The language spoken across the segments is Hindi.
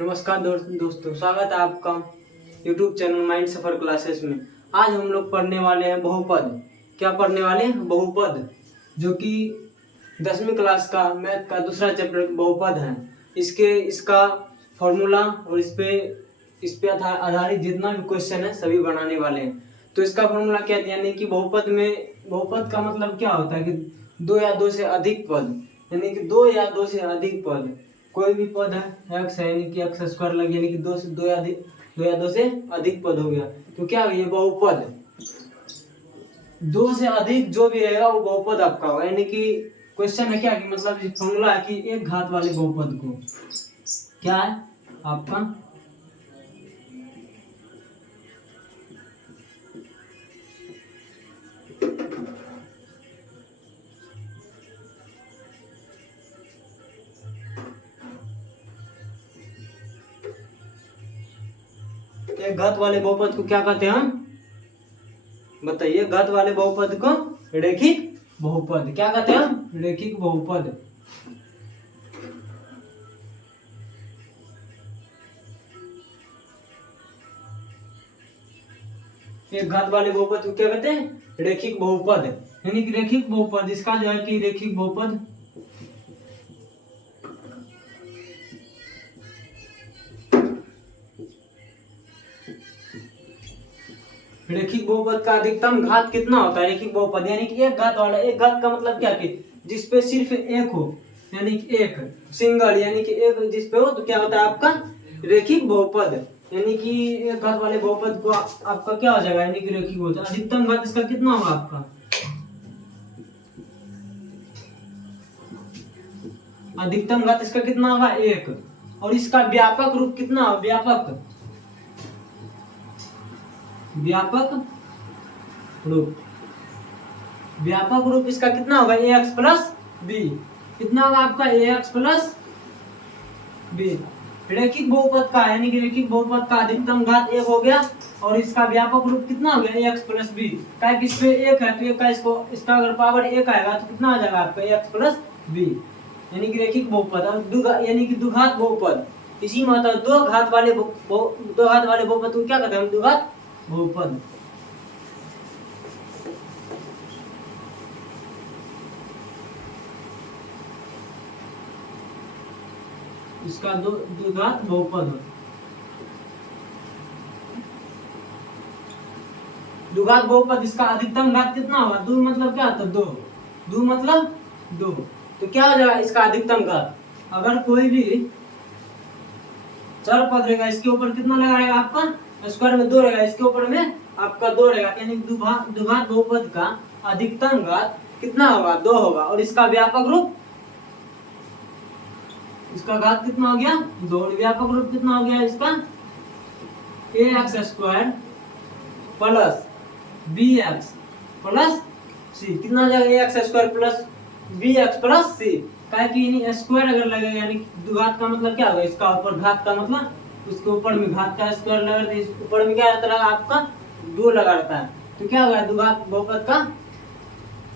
नमस्कार दोस्तों, स्वागत है आपका YouTube चैनल माइंड सफर क्लासेस में। आज हम लोग पढ़ने वाले हैं बहुपद। क्या पढ़ने वाले हैं? बहुपद, जो कि 10वीं क्लास का मैथ का दूसरा चैप्टर बहुपद है। इसका फॉर्मूला और इस पे आधारित जितना भी क्वेश्चन है सभी बनाने वाले हैं। तो इसका फॉर्मूला क्या है, यानी कि बहुपद का मतलब क्या होता है कि दो या दो से अधिक पद, यानी कि दो या दो से अधिक पद, कोई भी पद है एक्स है, यानी कि एक्स स्क्वायर लग, यानी कि दो या दो से अधिक पद हो गया। तो क्या है ये बहुपद? दो से अधिक जो भी रहेगा वो बहुपद आपका होगा। यानी कि क्वेश्चन है क्या कि मतलब फॉर्मूला है कि एक घात वाले बहुपद को क्या है आपका एक घात वाले बहुपद को क्या कहते हैं हम? बताइए। घात वाले बहुपद को रैखिक बहुपद क्या कहते हैं हम? रैखिक बहुपद। एक घात वाले बहुपद को क्या कहते हैं? रैखिक बहुपद। यानी कि रैखिक बहुपद, इसका जो है कि रैखिक बहुपद रैखिक बहुपद का अधिकतम घात कितना होता है? रैखिक बहुपद यानी कि एक घात वाला। एक घात का मतलब क्या कि जिसपे सिर्फ एक हो, यानी कि एक सिंगल, यानी कि एक जिसपे हो तो क्या होता है आपका रैखिक बहुपद। यानी कि एक घात वाले बहुपद को आपका क्या हो जाएगा, यानी कि रैखिक बहुपद। अधिकतम घात इसका कितना होगा आपका? अधिकतम घात इसका कितना होगा? एक। और इसका व्यापक रूप कितना हो? व्यापक रूप इसका कितना होगा? ax plus B. कितना होगा आपका? ax plus B. रैखिक बहुपद का, यानी कि रैखिक बहुपद का अधिकतम घात एक हो गया और इसका व्यापक रूप कितना हो गया? ax plus B. क्या कि इसमें एक है तो एक का इसका अगर पावर एक आएगा तो कितना आ जाएगा आपका? ax plus B. यानी कि रैखिक बहुपद यानी कि द्विघात बहुपद। इसी में होता है दो घात वाले बहुपद को क्या कहते हैं हम? द्विघात बहुपद। इसका द्विघात बहुपद। द्विघात बहुपद इसका अधिकतम घात कितना होगा? दो मतलब क्या होता है? दो मतलब दो। तो क्या हो जाएगा इसका अधिकतम घात? अगर कोई भी चार पद रहेगा, इसके ऊपर कितना लगाएगा आपका? स्क्वायर में दो रहेगा, इसके ऊपर में आपका दो रहेगा, यानी द्विघात बहुपद का अधिकतम घात कितना होगा? दो होगा। और इसका व्यापक रूप, इसका घात कितना हो गया? दो। व्यापक रूप कितना हो गया इसका? ax square plus bx plus c. कितना हो जाएगा? ax square plus bx plus c. क्या कि स्क्वायर अगर लगेगा, यानी द्विघात का मतलब क्या होगा? इसका ऊपर घात का मतलब उसके ऊपर में घात का स्क्वायर लगा रहता है, इस ऊपर में क्या रहता है आपका? दो लगा रहता है। तो क्या होगा द्विघात बहुपद का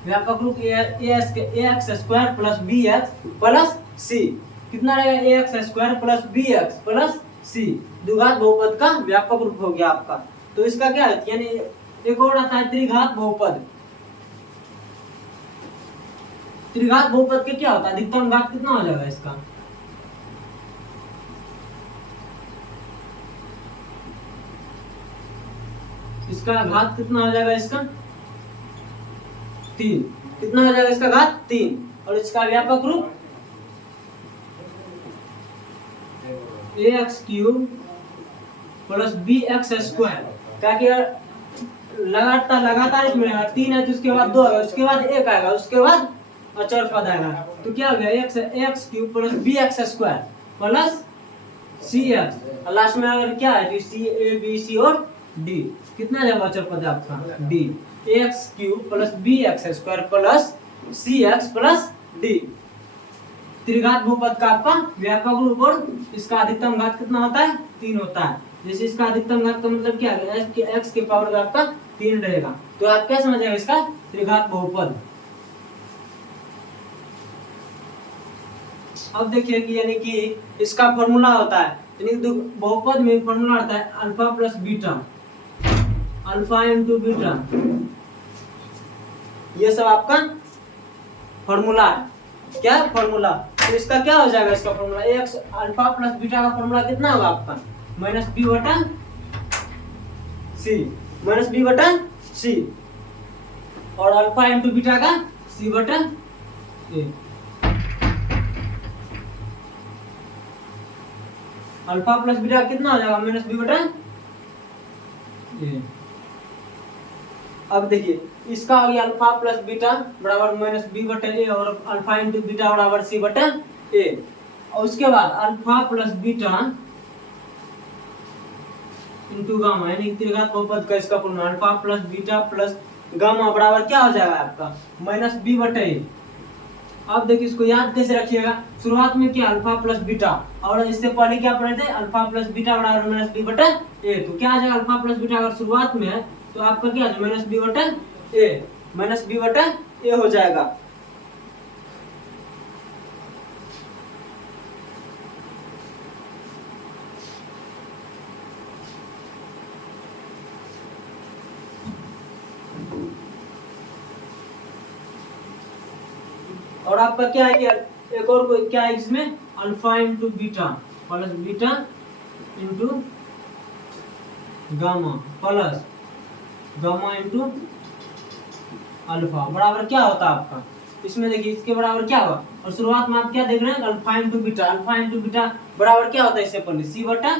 व्यापक रूप ax square plus bx plus c. कितना रहेगा? ax square plus bx plus c. द्विघात बहुपद का व्यापक रूप हो गया आपका। तो इसका क्या है, यानी एक और आता है त्रिघात बहुपद। त्रिघात बहुपद के क्या होता है? अधिकतम घात कितना हो जाएगा इसका? इसका घात कितना हो जाएगा इसका? तीन। कितना हो जाएगा इसका घात? तीन। और इसका व्यापक रूप ax cube plus bx square. क्या कि लगातार इसमें रहेगा। तीन है तो उसके बाद दो आएगा, उसके बाद एक आएगा, उसके बाद अचर पद आएगा। तो क्या हो गया? X cube plus bx square plus cx। Last में अगर क्या है तो c a b c और d। कितना जाएगा अचर पद आपका? d। X cube plus bx square plus cx plus d। त्रिघात बहुपद का आपका व्यापक रूप और इसका अधिकतम घात कितना होता है? तीन होता है। जैसे इसका अधिकतम घात का मतलब क्या है? x के पावर आपका तीन रहेगा। तो आप क्या समझ जाएगा इसका त्रिघात बहुपद। अब देखिए कि यानी कि इसका फॉर्मूला होता है यानी बहुपद में फॉर्मूला आता है alpha plus beta, alpha into beta, ये सब आपका फॉर्मूला है। क्या फॉर्मूला? तो इसका क्या हो जाएगा? इसका formula x alpha plus beta का फॉर्मूला कितना होगा आपका? माइनस बी बटा सी, माइनस बी बटा सी, और अल्फा इंटू बीटा का सी बटा ए। अल्फा प्लस बीटा कितना हो जाएगा? माइनस बी बटा ए। अब देखिए इसका हो गया अल्फा प्लस बीटा बराबर माइनस बी बटा ए, और अल्फा इंटू बीटा बराबर सी बटा ए। और उसके बाद alpha plus beta into gamma, यानी त्रिघात बहुपद का इसका formula alpha plus beta plus gamma बराबर क्या हो जाएगा आपका? माइनस बी बटा ए। अब देखिए इसको याद कैसे रखिएगा? शुरुआत में क्या अल्फा प्लस बीटा, और इससे पहले क्या पढ़े थे? अल्फा प्लस बीटा बराबर माइनस बी बटा ए। तो क्या आ जाएगा? अल्फा प्लस बीटा अगर शुरुआत में है तो आपका क्या आ जाएगा? माइनस बी बटा ए, माइनस बी बटा ए हो जाएगा। और आपका क्या है कि एक और कोई क्या है इसमें? Alpha into beta plus beta into gamma plus gamma into alpha बराबर क्या होता है आपका? इसमें देखिए इसके बराबर क्या होगा? और शुरुआत में आप क्या देख रहे हैं? Alpha into beta, alpha into beta बराबर क्या होता है? इससे पहले सी बटा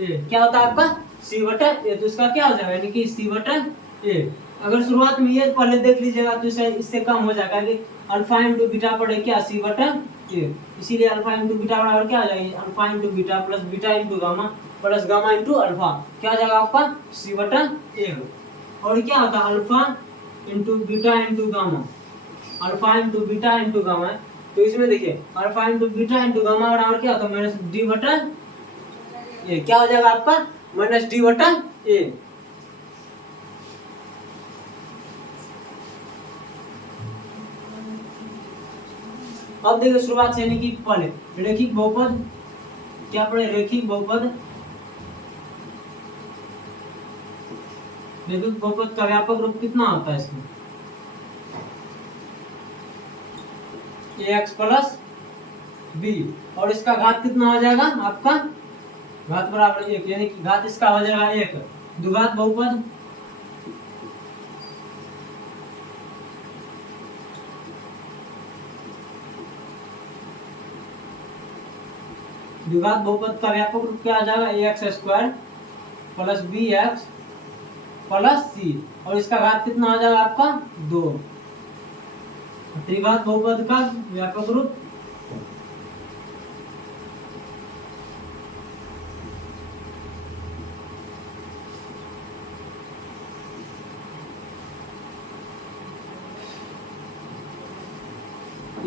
ए। क्या होता है आपका? सी बटा ए। तो इसका क्या हो जाएगा? यानी कि सी बटा ए। अगर शुरुआत में ये पहले देख लीजिएगा तो इससे कम हो जाएगा कि अल्फा इंटू बीटा पड़े क्या? सी बटा ए। इसीलिए अल्फा इंटू बीटा बराबर क्या हो जाएगा? Alpha into beta plus beta into gamma plus gamma into alpha, क्या हो जाएगा आपका? सी बटा ए। और क्या होता है? Alpha into beta into gamma, alpha into beta into gamma. तो इसमें देखिए alpha into beta into gamma बराबर क्या होता है? माइनस डी बटा ए। क्या हो जाएगा आपका? माइनस डी बटा ए। अब देखिए शुरुआत से, यानी कि पहले रेखिक बहुपद क्या पढ़े? रेखिक बहुपद, रेखिक बहुपद का व्यापक रूप कितना होता है इसमें? ax प्लस बी, और इसका घात कितना हो जाएगा आपका? घात बराबर एक, यानी कि घात इसका हो जाएगा एक। द्विघात बहुपद द्विघात बहुपद का व्यापक रूप क्या आ जाएगा? X square plus b x plus c, और इसका घात कितना आ जाएगा आपका? 2। त्रिघात बहुपद का व्यापक रूप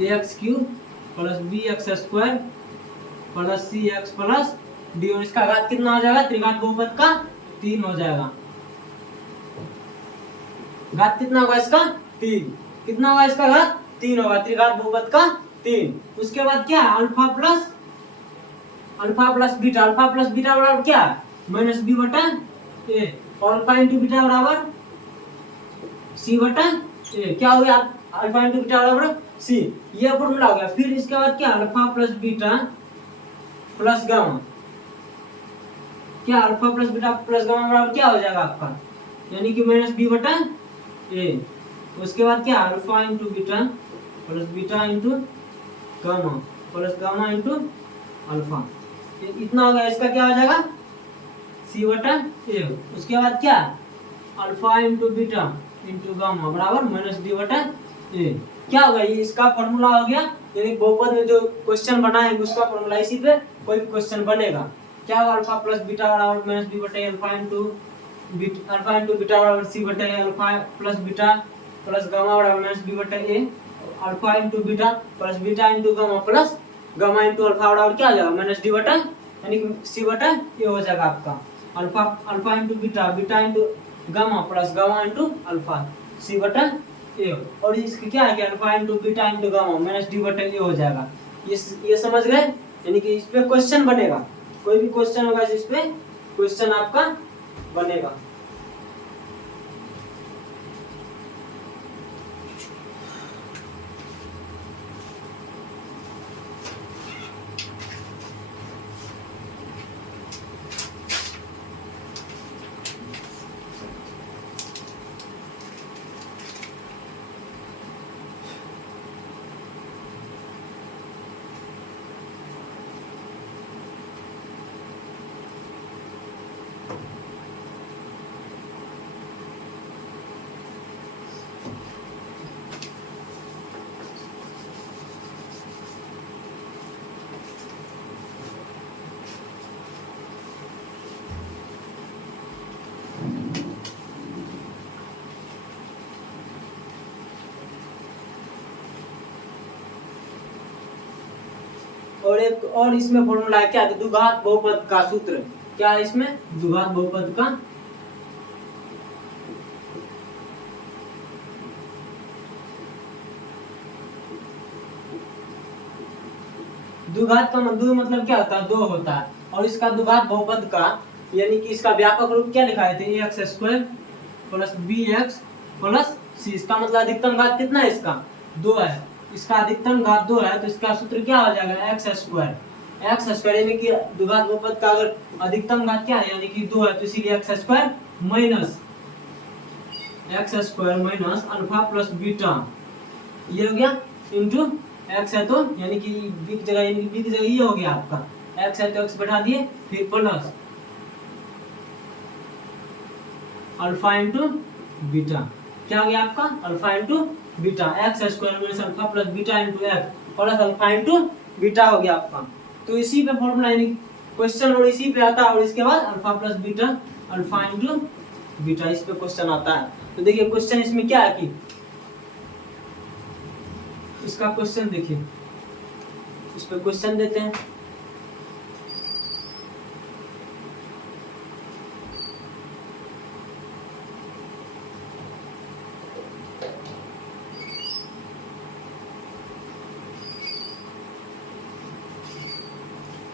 x cube plus b x square plus c x plus d, और इसका घात कितना हो जाएगा? त्रिघात बहुपद का 3 हो जाएगा। घात कितना होगा इसका? 3। कितना होगा इसका घात? 3 होगा। त्रिघात बहुपद का 3। उसके बाद क्या? Alpha plus beta, alpha plus beta बराबर क्या? माइनस बी बटा ए, और अल्फा इंटू बीटा बराबर सी बटा ए। क्या हो गया? अल्फा इंटू बीटा बराबर सी, ये फॉर्मूला हो गया। फिर इसके बाद क्या? Alpha plus beta plus gamma, क्या alpha plus beta plus gamma बराबर क्या हो जाएगा आपका? यानी कि माइनस बी बटा ए। उसके बाद क्या? Alpha into beta into gamma plus gamma into alpha, इतना होगा। इसका क्या हो जाएगा? सी बटा ए। उसके बाद क्या? Alpha into beta into gamma बराबर माइनस डी बटा ए। क्या होगा? ये इसका फॉर्मूला हो गया। यानी बहुपद में जो क्वेश्चन बना है उसका फॉर्मूला, इसी पे कोई भी क्वेश्चन बनेगा। क्या होगा? अल्फा प्लस बीटा बराबर माइनस बी बटा अल्फा इंटू बीटा बराबर सी बटा alpha plus beta plus gamma बराबर माइनस बी बटा a, alpha into beta plus beta into gamma plus gamma into alpha बराबर क्या हो जाएगा? माइनस डी बटा, यानी कि सी बटा ए हो जाएगा आपका। Alpha into beta into gamma plus gamma into alpha c बटा ए, और इसकी क्या है कि alpha into beta into gamma minus d बटा ए हो जाएगा। ये समझ गए? यानी कि इस पे क्वेश्चन बनेगा। कोई भी क्वेश्चन होगा जिस पे क्वेश्चन आपका बनेगा। और एक और इसमें फॉर्मूला है क्या, द्विघात बहुपद का सूत्र। क्या है इसमें, द्विघात बहुपद का द्विघात का मतलब क्या होता है, दो होता है। और इसका द्विघात बहुपद का यानी कि इसका व्यापक रूप क्या लिखा है, x square plus b x plus c. इसका मतलब अधिकतम घात कितना है, इसका 2 है। इसका अधिकतम घात 2 है तो इसका सूत्र क्या हो जाएगा, एक्स स्क्वायर यानी कि द्विघात बहुपद का अगर अधिकतम घात क्या है यानी कि 2 है तो इसीलिए x square minus alpha plus beta, ये हो गया इंटू एक्स है तो यानी कि बी की जगह ये हो गया आपका, एक्स है तो एक्स बैठा दिए, फिर प्लस अल्फा इंटू बीटा। क्या हो गया आपका, alpha into beta, x square minus alpha plus beta into x plus alpha into beta हो गया आपका। तो इसी पे फॉर्मूला यानी क्वेश्चन और इसी पे आता है। और इसके बाद alpha plus beta alpha into beta, इस पे क्वेश्चन आता है। तो देखिए क्वेश्चन इसमें क्या है कि इसका क्वेश्चन देखिए, इस पे क्वेश्चन देते हैं।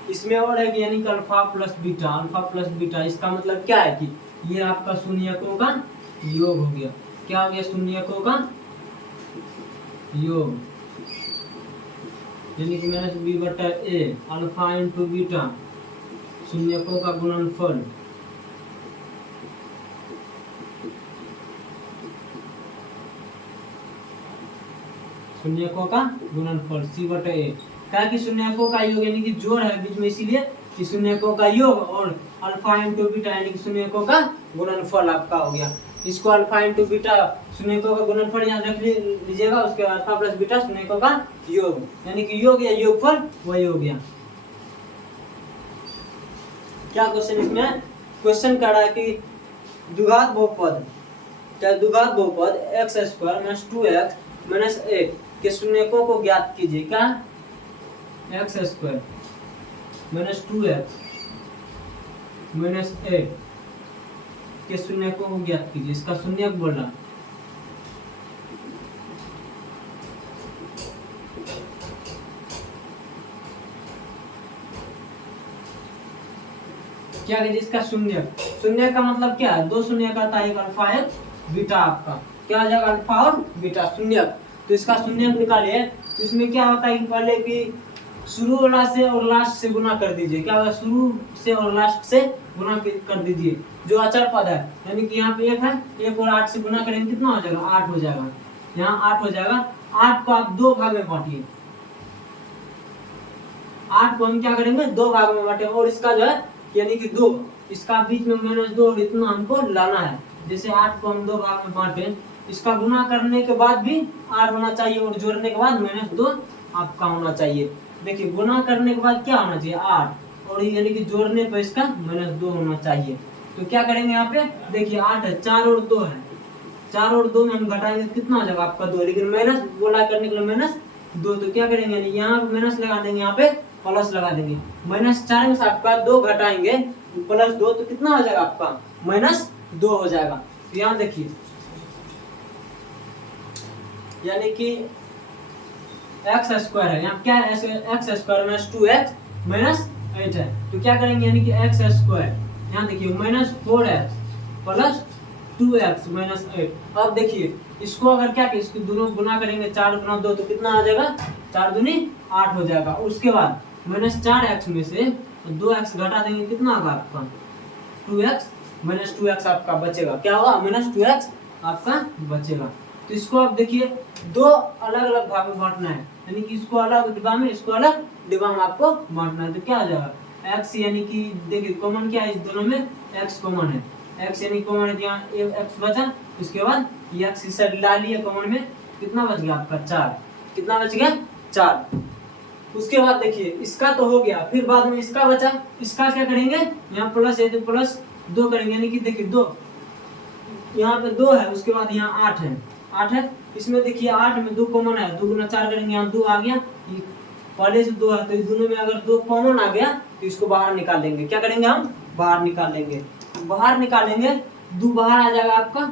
इसमें और है कि यानी कि अल्फा प्लस बीटा, इसका मतलब क्या है कि ये आपका शून्यकों का योग हो गया। क्या हो गया, शून्यकों का योग यानी कि माइनस बी बटा ए अल्फा इंटू बीटा शून्यकों का गुणनफल सी बटा ए। क्या कि शून्यकों का योग यानी कि जोड़ है बीच में, इसीलिए कि शून्यकों का योग और अल्फा इंटू बीटा यानी कि शून्यकों का गुणनफल आपका हो गया। इसको अल्फा इंटू बीटा शून्यकों का गुणनफल याद रख लीजिएगा, उसके बाद अल्फा प्लस बीटा शून्यकों का योग यानी कि योग या योगफल वही हो गया। क्या क्वेश्चन इसमें क्वेश्चन कर रहा है कि द्विघात बहुपद x square minus 2x minus 8 के शून्यकों को ज्ञात कीजिए। क्या, x square minus 2x minus 8 के शून्यकों को ज्ञात कीजिए। इसका शून्यक बोल रहा, क्या कीजिए इसका शून्य का मतलब क्या है, दो शून्य का था, एक अल्फा एक बीटा। आपका क्या आ जाएगा, अल्फा और बीटा शून्यक। तो इसका शून्यक निकालिए। तो इसमें क्या होता है कि पहले कि शुरू वाला से और लास्ट से गुना कर दीजिए। क्या होगा, शुरू से और लास्ट से गुना कर दीजिए जो अचर पद है। यानी कि यहाँ पे 1 है, 1 और 8 से गुना करेंगे कितना हो जाएगा, 8 हो जाएगा। यहाँ 8 हो जाएगा। 8 को आप 2 भाग में बांटिए। 8 को हम क्या करेंगे, 2 भाग में बांटे। और इसका जो है यानी कि 2, इसका बीच में -2 और इतना हमको लाना है। जैसे 8 को हम 2 भाग में बांटे, इसका गुना करने के बाद भी 8 होना चाहिए और जोड़ने के बाद -2 आपका होना चाहिए। देखिए गुना करने के बाद क्या होना चाहिए, 8, और यानी कि जोड़ने पर इसका -2 होना चाहिए। तो क्या करेंगे यहाँ पे, देखिए 8 है, 4 और 2 है, 4 और 2 में हम घटाएंगे कितना हो जाएगा आपका 2, लेकिन माइनस बोला करने के लिए -2। तो क्या करेंगे, यहाँ पे माइनस लगा देंगे, यहाँ पे प्लस लगा देंगे। -4 में से आपका 2 घटाएंगे +2 तो कितना हो जाएगा आपका, -2 हो जाएगा। तो यहाँ देखिए यानी कि एक्स स्क्वायर है, यहाँ क्या है, एक्स स्क्वायर -2x 8 है, तो क्या करेंगे यानी कि एक्स स्क्वायर, यहाँ देखिए -4x प्लस 2x माइनस 8। अब देखिए इसको अगर क्या कि इसको दोनों गुना करेंगे 4 गुना 2 तो कितना आ जाएगा, 4 दूनी 8 हो जाएगा। उसके बाद -4x में से 2x घटा देंगे, कितना होगा आपका 2x, -2x आपका बचेगा, क्या होगा -2x आपका बचेगा। तो इसको आप देखिए दो अलग अलग भाग में बांटना है, यानी कि इसको अलग डिब्बा में, इसको अलग डिब्बा में आपको बांटना है। तो क्या हो जाएगा x, यानी कि देखिए कॉमन क्या है इस दोनों में, x कॉमन है, x यानी कॉमन है, यहाँ x बचा, उसके बाद ये x इस साइड ला लिए कॉमन में, कितना बच गया आपका 4, कितना बच गया 4। उसके बाद देखिए इसका तो हो गया, फिर बाद में इसका बचा, इसका क्या करेंगे, यहाँ प्लस है तो प्लस 2 करेंगे, यानी कि देखिए 2 यहाँ पे 2 है, उसके बाद यहाँ 8 है, 8 है, इसमें देखिए 8 में 2 कॉमन है, 2 गुना 4 करेंगे, यहाँ 2 आ गया, पहले से 2 है तो इस दोनों में अगर 2 कॉमन आ गया तो इसको बाहर निकाल लेंगे, क्या करेंगे हम बाहर निकाल लेंगे, बाहर निकालेंगे 2 बाहर आ जाएगा आपका,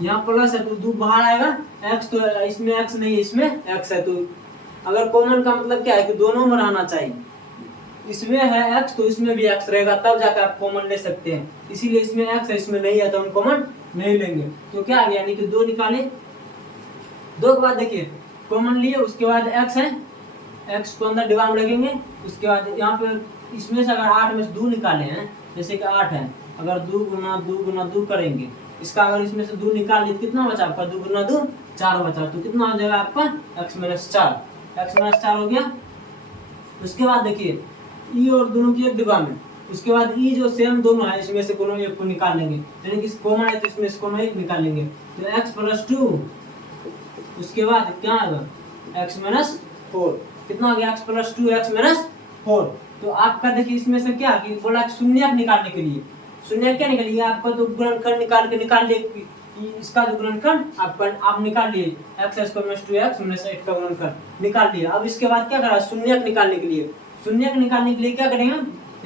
यहाँ प्लस है तो 2 बाहर आएगा, x तो इसमें x नहीं है, इसमें x है, तो अगर कॉमन का मतलब क्या है कि दोनों में रहना चाहिए, इसमें है x तो इसमें भी x रहेगा, तब जाकर आप कॉमन ले सकते हैं, इसीलिए इसमें x है इसमें नहीं है तो हम कॉमन नहीं लेंगे। तो क्या आ गया, यानी कि 2 निकाले, 2 के बाद देखिए कॉमन लिए, उसके बाद x है, x को अंदर डिब्बा में रखेंगे, उसके बाद यहाँ पे इसमें से अगर 8 में से 2 निकाले हैं, जैसे कि 8 है, अगर 2 गुना 2 गुना 2 करेंगे, इसका अगर इसमें से 2 निकाल लिए कितना बचा आपका, 2 गुना 2 4 बचा, तो कितना हो जाएगा आपका x-4 हो गया। उसके बाद देखिए ई और दोनों की एक डिब्बा में, उसके बाद ई जो सेम दोनों है इसमें से कोनो एक को निकाल लेंगे, यानी कि कॉमन है तो इसमें से कोनो एक निकाल लेंगे, तो x+2, उसके बाद क्या आएगा x-4, कितना हो गया x+2 x-4। तो आपका देखिए इसमें से क्या कि बोला शून्य निकालने के लिए, शून्य क्या निकालिए आपका, तो गुणनखंड निकाल लिए, इसका जो गुणनखंड आप निकाल लिए, x² 2x-8 का गुणनखंड निकाल लिया। अब इसके बाद क्या करा, शून्य निकालने के लिए, शून्य निकालने के लिए क्या करेंगे,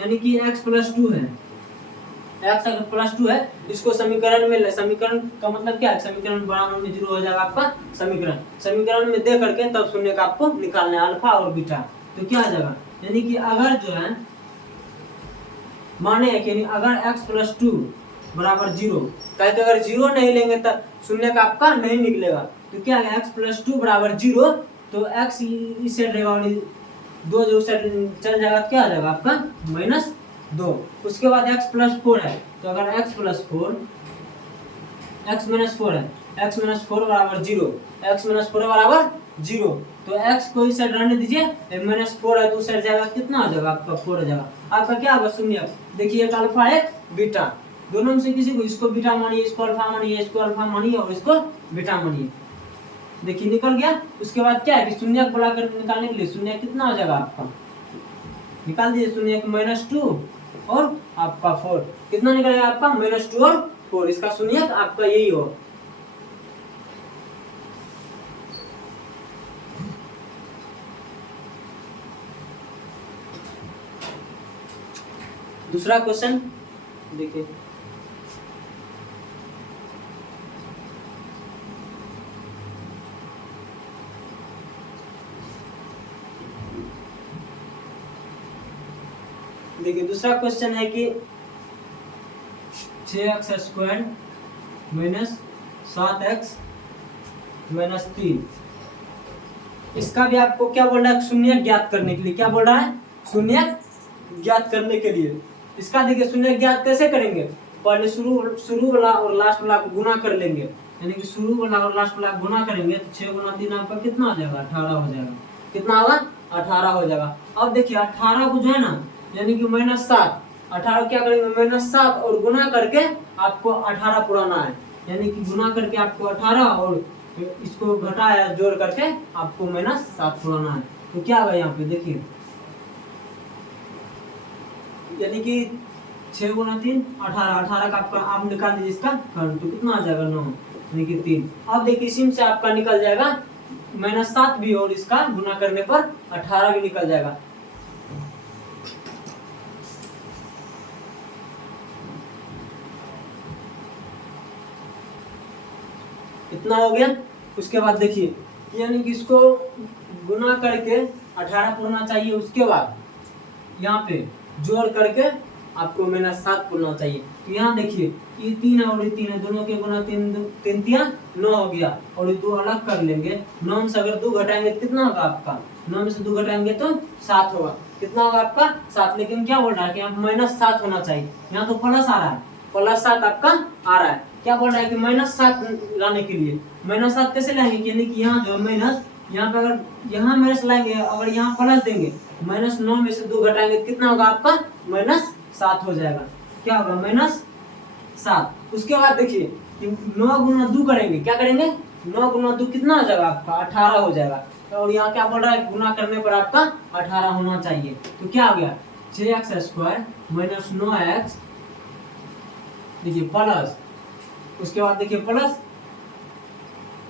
यानी कि x+2 है, x अगर +2 है, इसको समीकरण में, समीकरण का मतलब क्या है, समीकरण बराबर में 0 हो जाएगा आपका समीकरण में दे करके तब शून्य का आपको निकालना है, अल्फा और बीटा। तो क्या आ जाएगा, यानी कि अगर जो है माने कि अगर x+2 बराबर 0, कहते अगर 0 नहीं लेंगे तब शून्य का आपका नहीं निकलेगा, तो क्या है x+2 बराबर 0, तो x इस साइड रहेगा और 2 जो साइड चल जाएगा, क्या आ जाएगा आपका -2। उसके बाद x+4 है, तो अगर x+4 है, x-4 बराबर 0, x-4 बराबर 0, तो x को इस साइड रहने दीजिए, -4 है तो उस साइड जाएगा, कितना हो जाएगा आपका 4 हो जाएगा, आपका क्या होगा शून्य। देखिए एक अल्फा एक बीटा, दोनों में से किसी को, इसको बीटा मानिए, इसको अल्फा मानिए, इसको अल्फा मानिए और इसको बीटा मानिए, देखिए निकल गया। उसके बाद क्या है कि शून्य को बुला कर निकालने के लिए शून्य कितना हो जाएगा आपका, निकाल दीजिए, शून्य -2 और आपका 4, कितना निकलेगा आपका -2 और 4, इसका शून्य आपका यही हो। दूसरा क्वेश्चन देखिए, दूसरा क्वेश्चन है कि 6x² - 7x - 3, इसका भी आपको क्या बोल रहा है, शून्य ज्ञात करने के लिए, क्या बोल रहा है, शून्य ज्ञात करने के लिए। इसका देखिए शून्य ज्ञात कैसे करेंगे, पहले शुरू वाला और लास्ट वाला को गुना कर लेंगे, यानी कि शुरू वाला और लास्ट वाला गुना करेंगे तो 6 गुना 3 आपका कितना हो जाएगा, 18 हो जाएगा, कितना होगा 18 हो जाएगा। अब देखिए 18 को जो है ना, यानी कि -7, 18 क्या करेंगे -7 और गुना करके आपको 18 पुराना है, यानी कि गुना करके आपको 18 और इसको घटाया जोड़ करके आपको -7 पुराना है। तो क्या होगा यहाँ पे देखिए, यानी कि 6 गुना 3 18, 18 का आपका आप निकाल दीजिए इसका खंड, तो कितना आ जाएगा 9, यानी कि 3। अब देखिए इसी से आपका निकल जाएगा -7 भी और इसका गुना करने पर 18 भी निकल जाएगा। इतना हो गया। उसके बाद देखिए यानी कि इसको गुना करके 18 पुराना चाहिए, उसके बाद यहाँ पे जोड़ करके आपको -7 करना चाहिए। तो यहाँ देखिए ये 3 है और ये 3 है, दोनों के गुना 3 3 3 9 हो गया और ये 2 अलग कर लेंगे। 9 में से अगर 2 घटाएंगे तो कितना होगा आपका? 9 में से 2 घटाएंगे तो 7 होगा। कितना होगा आपका? 7। लेकिन क्या बोल रहा है कि यहाँ -7 होना चाहिए, यहाँ तो प्लस आ रहा है, +7 आपका आ रहा है। क्या बोल रहा है कि -7 लाने के लिए -7 कैसे लाएंगे? यानी कि यहाँ जो माइनस, यहाँ पे अगर यहाँ माइनस लाएंगे, अगर यहाँ प्लस देंगे, -9 में से 2 घटाएंगे तो कितना होगा आपका? -7 हो जाएगा। क्या होगा? -7। उसके बाद देखिए कि 9 गुना 2 करेंगे, क्या करेंगे? 9 गुना 2 कितना हो जाएगा आपका? 18 हो जाएगा। और यहाँ क्या बोल रहा है? गुना करने पर आपका 18 होना चाहिए। तो क्या हो गया? 6x² - 9x, देखिए प्लस, उसके बाद देखिए प्लस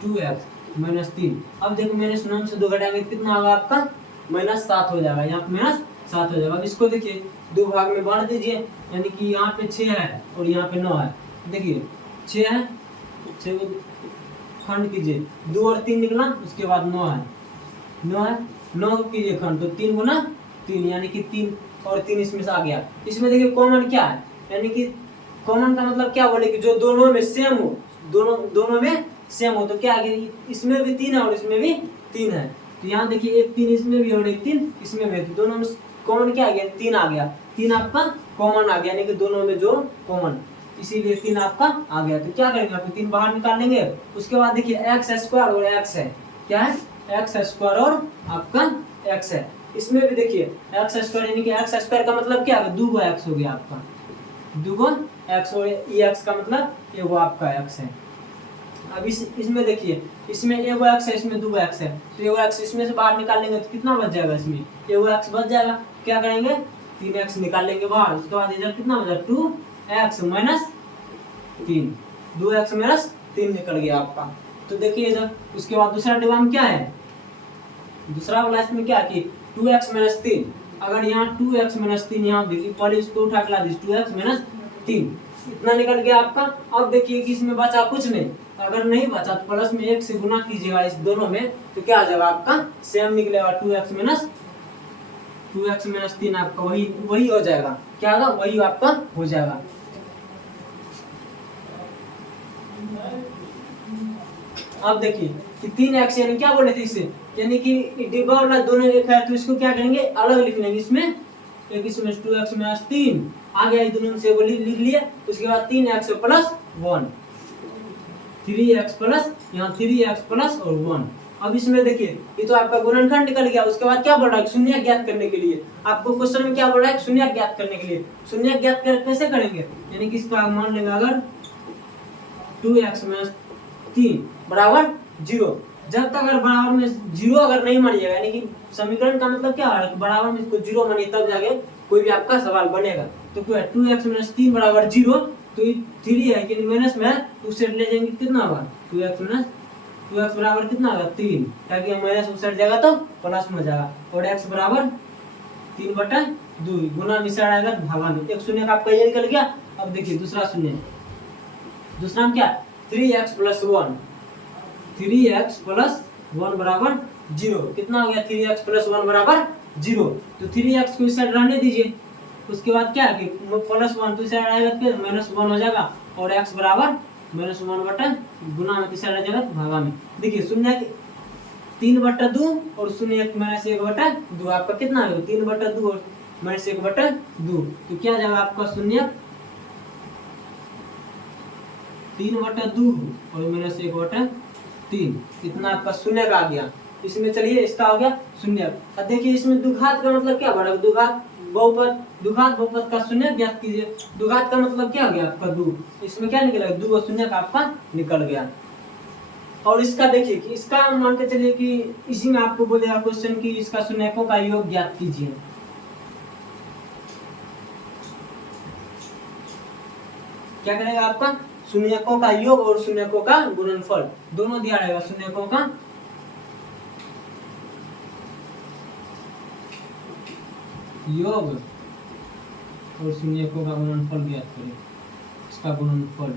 2x - 3। अब देखो -9 से 2 घटाएंगे कितना होगा आपका? -7 हो जाएगा। यहाँ पे -7 हो जाएगा। अब इसको देखिए 2 भाग में बांट दीजिए, यानी कि यहाँ पे 6 है और यहाँ पे 9 है। देखिए 6 है, 6 को खंड कीजिए, 2 और 3 निकला, उसके बाद 9 है, 9 को कीजिए खंड, तो 3 गुना 3, यानी कि 3 और 3 इसमें से आ गया। इसमें देखिए कॉमन क्या है, यानी कि कॉमन का मतलब क्या बोले कि जो दोनों में सेम हो, दोनों में सेम हो। तो क्या आ गया? इसमें भी 3 है और इसमें भी 3 है। तो यहाँ देखिए एक 3 इसमें भी और एक 3 इसमें भी, तो दोनों में कॉमन क्या आ गया? 3 आ गया। 3 आपका कॉमन आ गया, यानी कि दोनों में जो कॉमन, इसीलिए 3 आपका आ गया। तो क्या करेंगे? आप 3 बाहर निकाल लेंगे। उसके बाद देखिए x² और x है, क्या है? x² और आपका x है। इसमें भी देखिए x², यानी कि x² का मतलब क्या है? 2 x हो गया आपका, 2 x, और ये x का मतलब ये वो आपका x है। अब इसमें देखिए, इसमें एगो x है, इसमें 2 x है, तो एगो x इसमें से बाहर निकाल लेंगे तो कितना बच जाएगा? इसमें एगो x बच जाएगा। क्या करेंगे? 3x निकाल लेंगे बाहर। उसके बाद इधर कितना बचा? 2x - 3, 2x - 3 निकल गया आपका। तो देखिए इधर, उसके बाद दूसरा डिब्बा में क्या है? दूसरा वाला इसमें क्या कि 2x - 3, अगर यहाँ 2x - 3 यहाँ देखिए, पहले इसको उठा के ला दीजिए, 2x - 3 इतना निकल गया आपका। अब देखिए कि इसमें बचा कुछ नहीं, अगर नहीं बचा तो प्लस में 1 से गुना कीजिएगा इस दोनों में, तो क्या आ जाएगा आपका? सेम निकलेगा। 2x - 3 आपका वही हो जाएगा। क्या होगा? वही आपका हो जाएगा। अब देखिए कि 3x, यानी क्या बोले थे इसे, यानी कि डिब्बा वाला दोनों एक है, तो इसको क्या करेंगे? अलग लिख लेंगे। इसमें एक, इसमें 2x - 3 आ गया, दोनों में से लिख लिया। उसके बाद 3x + 1, 3x प्लस, यहाँ 3x प्लस और 1। अब इसमें देखिए ये तो आपका गुणनखंड निकल गया। उसके बाद क्या बोल रहा है? शून्य ज्ञात करने के लिए आपको क्वेश्चन में क्या बोल रहा है? शून्य ज्ञात करने के लिए। शून्य ज्ञात कैसे करेंगे? यानी कि इसका मान लेंगे, अगर 2x - 3 बराबर 0, जब तक अगर बराबर में 0 अगर नहीं मानिएगा, यानी कि समीकरण का मतलब क्या है? बराबर में इसको 0 मानिए, तब जाके कोई भी आपका सवाल बनेगा। तो क्या है? 2x - 3 बराबर 0, तो ये 3 है कि माइनस में है, तो उसे ले जाएंगे, कितना होगा? 2x बराबर कितना होगा? 3, ताकि माइनस उसे जाएगा तो प्लस में हो जाएगा। और x बराबर 3/2, गुना में से आएगा तो भागा में, एक शून्य का आपका ये निकल गया। अब देखिए दूसरा शून्य, दूसरा में क्या? 3x + 1, 3x + 1 बराबर 0। कितना हो गया? 3x + 1 बराबर 0। तो 3x को इस साइड रहने दीजिए। उसके बाद क्या है कि +1 तो इस साइड आएगा तो -1 हो जाएगा, और x बराबर -1 गुना में किस साइड आ जाएगा तो भागा में। देखिए शून्य 3/2 और शून्य -1/2, आपका कितना है? 3/2 और -1/2, तो क्या जाएगा आपका? शून्य 3/2 और -1/3, कितना आपका? शून्य का आ गया। इसमें चलिए इसका हो गया शून्य। अब देखिए इसमें द्विघात का मतलब क्या बढ़ा? द्विघात बहुपद, द्विघात बहुपद का शून्य ज्ञात कीजिए। द्विघात का मतलब क्या हो गया आपका? 2। इसमें क्या निकलेगा? 2 और शून्य का आपका निकल गया। और इसका देखिए कि इसका मान के चलिए कि इसी में आपको बोलेगा क्वेश्चन कि इसका शून्यकों का योग ज्ञात कीजिए। क्या करेगा आपका? शून्यकों का योग और शून्यकों का गुणनफल दोनों दिया रहेगा। शून्यकों का योग और शून्यकों का गुणनफल ज्ञात करें। इसका गुणनफल,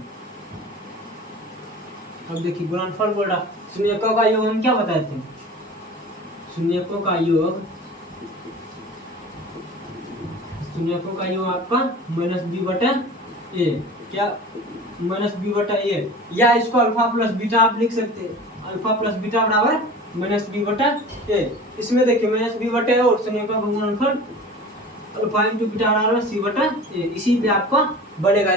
अब देखिए गुणनफल बोल रहा, शून्यकों का योग हम क्या बताए थे? शून्यकों का योग शून्यकों का योग आपका माइनस बी बटा ए, क्या माइनस बी बटा ए, या इसको अल्फा प्लस बीटा आप लिख सकते हैं, अल्फा प्लस बीटा बराबर माइनस बी बटा ए। इसमें देखिए माइनस बी बटा ए और शून्यकों का गुणनफल अल्फा इंटू बीटा बराबर सी बटा ए, इसी पे आपका बनेगा।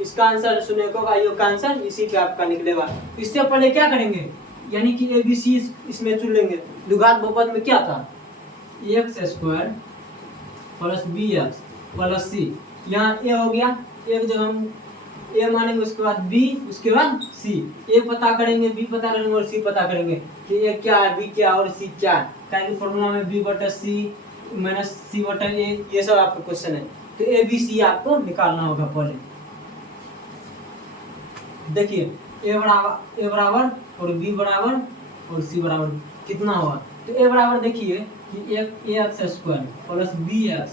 इसका आंसर शून्यकों का योग का आंसर इसी पे आपका निकलेगा। इससे पहले क्या करेंगे, यानी कि ए बी सी इसमें चुन लेंगे। द्विघात बहुपद में क्या था, x square plus b x plus c, यहाँ ए हो गया, एक जब हम ए मानेंगे उसके बाद बी, उसके बाद सी, ए पता करेंगे, बी पता करेंगे और सी पता करेंगे कि ए क्या है, बी क्या और सी क्या है। क्या फॉर्मूला में बी बटा सी माइनस सी बटा ए, ये सब आपका क्वेश्चन है। तो ए बी सी आपको निकालना होगा पहले। देखिए ए बराबर और बी बराबर और सी बराबर कितना होगा, तो ए बराबर देखिए कि x square plus b x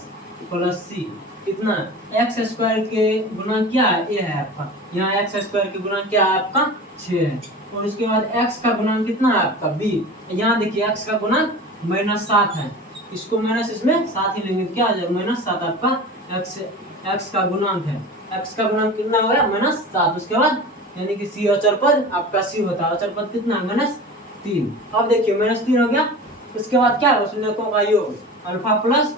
plus c कितना, एक्स स्क्वायर के गुना क्या है, ए है आपका, यहाँ एक्स स्क्वायर के गुना क्या है आपका 6 है, और उसके बाद एक्स का गुना कितना है आपका बी, यहाँ देखिए एक्स का गुना -7 है, इसको माइनस इसमें 7 ही लेंगे, क्या आ जाएगा -7 आपका एक्स का गुणांक है, एक्स का गुणांक कितना हो गया -7। उसके बाद यानी कि सी अचर पद आपका सी होता है, अचर पद कितना है -3। अब देखिए -3 हो गया, उसके बाद क्या है शून्यकों का योग अल्फा प्लस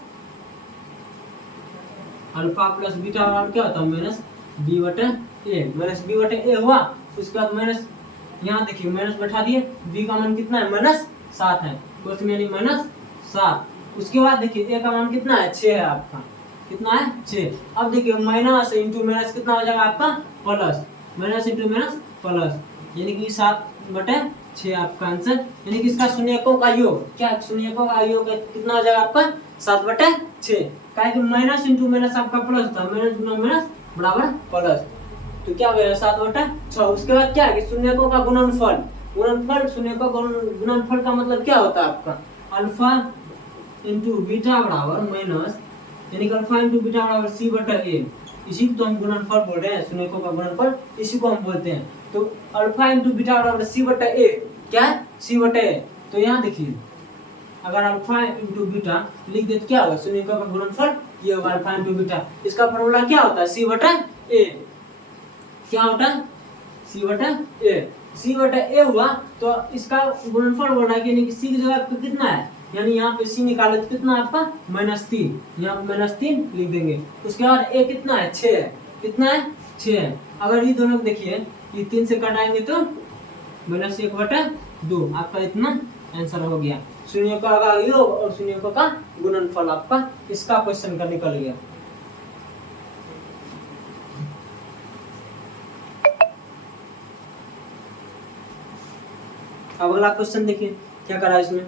बीटा बराबर क्या होता है माइनस बी बटे ए, माइनस बी बटे ए हुआ। उसके बाद माइनस, यहाँ देखिए माइनस बैठा दिए, बी का मान कितना है -7 है, तो इसमें यानी -7। उसके बाद देखिए ए का मान कितना है 6 है आपका, कितना है 6। अब देखिए माइनस इंटू माइनस कितना हो जाएगा आपका plus, minus into minus plus, यानी कि 7 बटे 6 आपका आंसर, यानी कि इसका शून्यकों का योग, क्या शून्यकों का योग कितना हो जाएगा आपका 7 बटे 6। क्या कि माइनस इंटू माइनस आपका प्लस था, माइनस गुना माइनस बराबर प्लस, तो क्या हो गया 7 बटे 6। उसके बाद क्या है कि शून्यकों का गुणनफल शून्यकों का गुणनफल का मतलब क्या होता है आपका अल्फा इंटू बीटा बराबर माइनस, यानी कि अल्फा इंटू बीटा बराबर सी बटा ए, इसी को तो हम गुणनफल बोल रहे हैं, शून्यकों का गुणनफल इसी को हम बोलते हैं। तो अल्फा इंटू बीटा बराबर सी बटा ए, क्या है सी बटा ए। तो यहाँ देखिए अगर अल्फा इंटू बीटा लिख दे तो क्या होगा शून्यकों का गुणनफल ये होगा अल्फा इंटू बीटा। इसका फॉर्मूला क्या होता है सी बटा ए, क्या होता है सी बटा ए, सी बटा ए हुआ तो इसका गुणनफल बोल रहा है कि सी की जगह पे कितना है, यानी यहाँ पे सी निकाले तो कितना आपका -3, यहाँ पे -3 लिख देंगे। उसके बाद ए कितना है 6 है, कितना है 6 है। अगर ये दोनों देखिए ये 3 से कटाएंगे तो -1/2 आपका इतना आंसर हो गया। शून्यकों का योग और शून्यकों का गुणनफल आपका इसका क्वेश्चन का निकल गया। अब अगला क्वेश्चन देखिए क्या करा इसमें,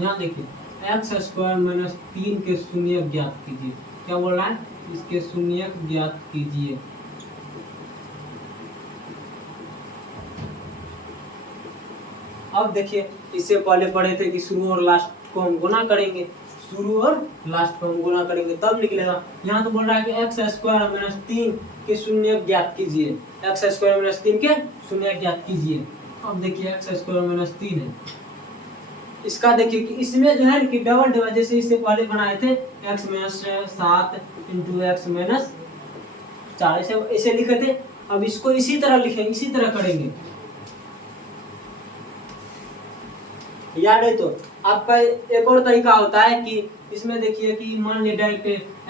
यहाँ देखिए एक्स स्क्वायर माइनस 3 के शून्य ज्ञात कीजिए। क्या बोल रहा है, इसके शून्य ज्ञात कीजिए। अब देखिए इससे पहले पढ़े थे कि शुरू और लास्ट को हम गुना करेंगे, शुरू और लास्ट को हम गुना करेंगे तब निकलेगा। यहाँ तो बोल रहा है कि एक्स स्क्वायर माइनस 3 के शून्य ज्ञात कीजिए, एक्स स्क्वायर माइनस 3 के शून्य ज्ञात कीजिए। अब देखिए एक्स स्क्वायर माइनस 3 है, इसका देखिए कि इसमें जो है कि डबल डबल जैसे इससे पहले बनाए थे x minus 7 into x minus 4 ऐसे लिखे थे। अब इसको इसी तरह लिखेंगे, इसी तरह करेंगे, याद है। तो आपका एक और तरीका होता है कि इसमें देखिए कि मान लिया डायरेक्ट